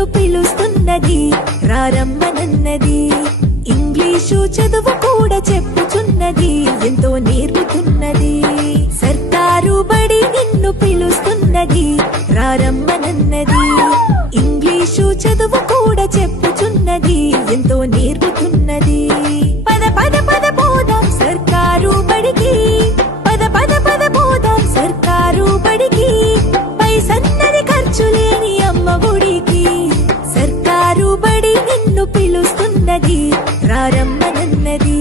నిన్ను పిలుస్తున్నది రారమ్మనన్నది. ఇంగ్లీషు చదువు కూడా చెప్పుచున్నది, ఎంతో నేర్పుతున్నది. సర్కారు బడి నిన్ను పిలుస్తున్నది రారమ్మనన్నది. ఇంగ్లీషు చదువు కూడా చెప్పుచున్నది, ఎంతో నేర్పుతున్నది. పద పద పద పోదాం సర్కారు బడికి, పద పద పద పోదాం సర్కారు బడికి. పైసన్నది ఖర్చు లేని అమ్మ గుడికి. సర్కారు బడి నిన్ను పిలుస్తున్నది రారమ్మనన్నది.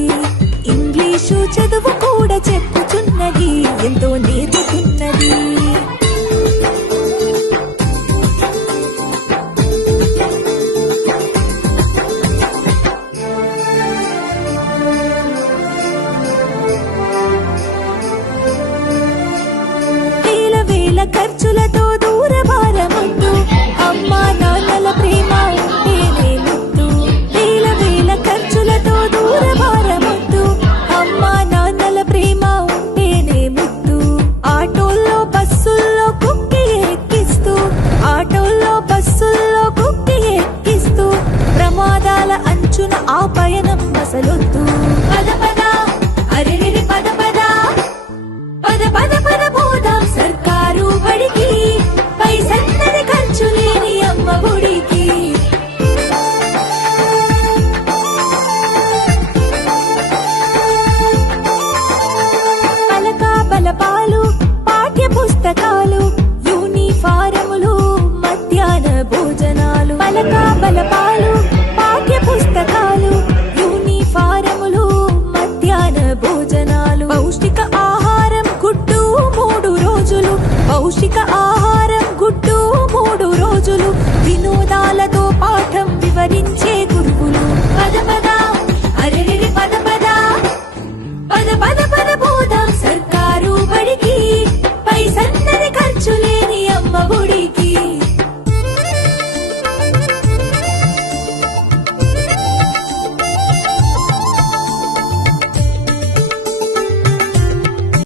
ఇంగ్లీషు చదువు కూడా చెప్పుచున్నది, ఎంతో నేర్పుతున్నది. వేల వేల ఖర్చులతో దూర భారమొద్దు, అమ్మా